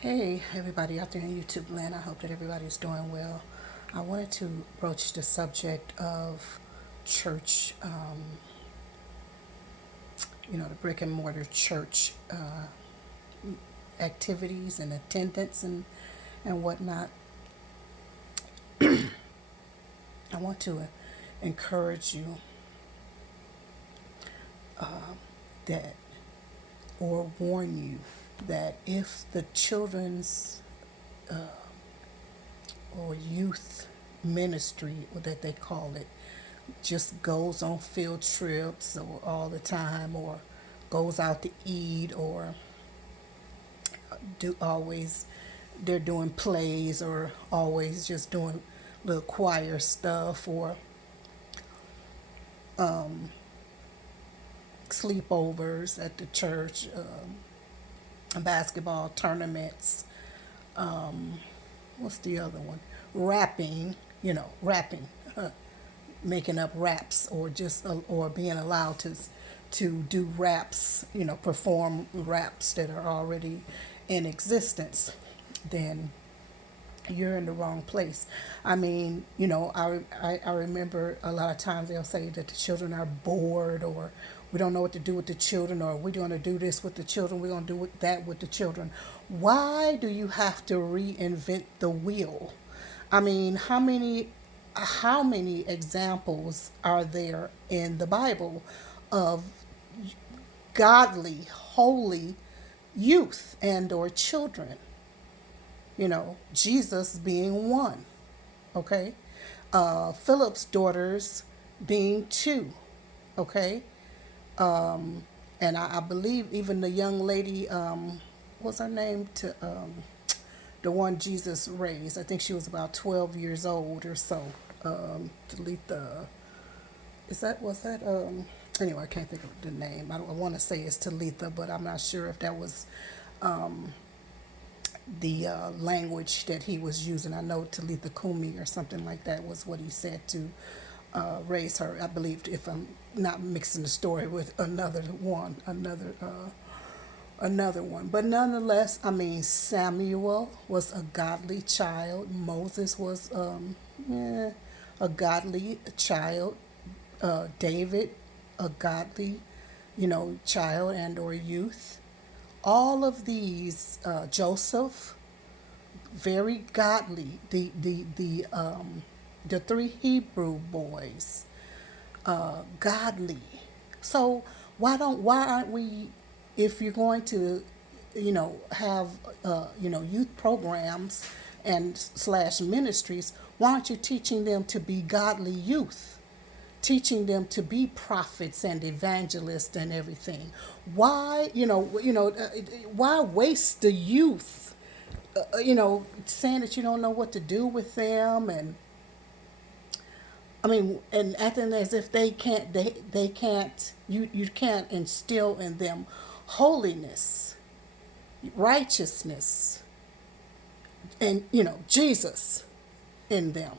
Hey, everybody out there in YouTube land. I hope that everybody's doing well. I wanted to broach the subject of church, the brick and mortar church activities and attendance and whatnot. I want to encourage you that, or warn you that if the children's or youth ministry, that they call it, just goes on field trips or all the time, or goes out to eat, or do always they're doing plays, or always just doing little choir stuff, or sleepovers at the church, basketball tournaments. What's the other one? Rapping, rapping, making up raps, or just or being allowed to do raps, perform raps that are already in existence. Then you're in the wrong place. I mean, I remember a lot of times they'll say that the children are bored, or we don't know what to do with the children, or we're going to do this with the children, we're going to do that with the children. Why do you have to reinvent the wheel? I mean, how many examples are there in the Bible of godly, holy youth and or children? Jesus being one, okay? Philip's daughters being two, okay? And I believe even the young lady, what's her name, the one Jesus raised. I think she was about 12 years old or so. Talitha, was that, anyway, I can't think of the name. I want to say it's Talitha, but I'm not sure if that was the language that he was using. I know Talitha Kumi or something like that was what he said to raise her. I believe, if I'm not mixing the story with another one. But nonetheless, I mean, Samuel was a godly child. Moses was a godly child. David, a godly, child and or youth. All of these, Joseph, very godly. The three Hebrew boys, godly. So why aren't we, if you're going to, have youth programs and slash ministries, why aren't you teaching them to be godly youth? Teaching them to be prophets and evangelists and everything. Why, why waste the youth? Saying that you don't know what to do with them, and I mean, and acting as if they can't, you can't instill in them holiness, righteousness, and Jesus in them.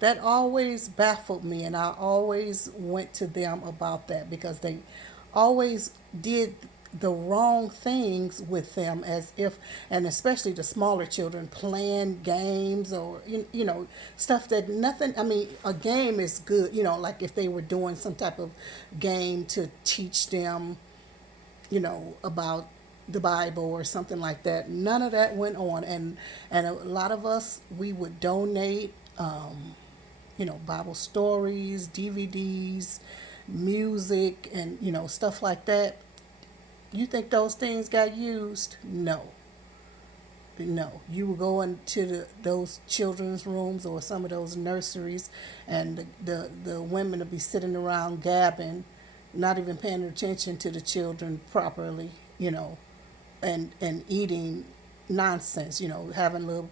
That always baffled me, and I always went to them about that, because they always did the wrong things with them, as if, and especially the smaller children, playing games, or stuff that nothing. I mean, a game is good, like if they were doing some type of game to teach them, about the Bible or something like that. None of that went on, and a lot of us, we would donate, Bible stories, DVDs, music, and stuff like that. You think those things got used? No. No. You will go into those children's rooms or some of those nurseries, and the women will be sitting around gabbing, not even paying attention to the children properly, and eating nonsense, having little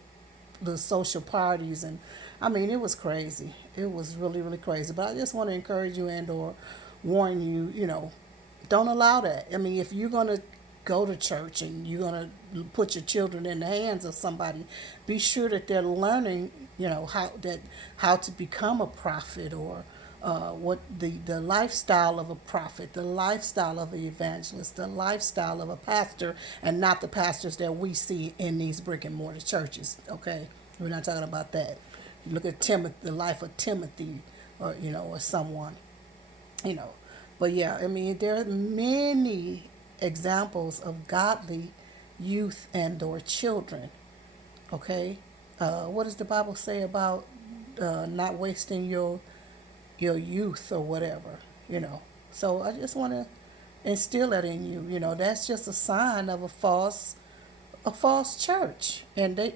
social parties. And I mean, it was crazy. It was really, really crazy. But I just want to encourage you and or warn you, don't allow that. I mean, if you're going to go to church and you're going to put your children in the hands of somebody, be sure that they're learning, how to become a prophet, or what the lifestyle of a prophet, the lifestyle of an evangelist, the lifestyle of a pastor, and not the pastors that we see in these brick and mortar churches. Okay, we're not talking about that. You look at Timothy, the life of Timothy, or or someone, you know. But yeah, I mean, there are many examples of godly youth and or children. Okay, what does the Bible say about not wasting your youth or whatever, So I just want to instill that in you. That's just a sign of a false church, and they,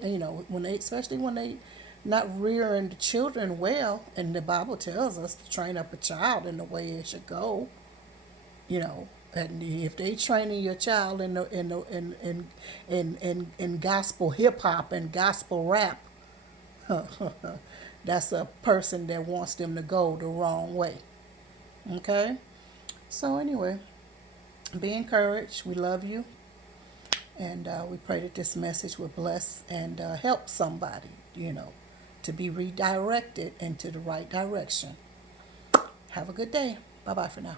when they, especially when they not rearing the children well, and the Bible tells us to train up a child in the way it should go. And if they training your child in gospel hip hop and gospel rap, that's a person that wants them to go the wrong way. Okay? So, anyway, be encouraged. We love you. And we pray that this message will bless and help somebody, to be redirected into the right direction. Have a good day. Bye bye for now.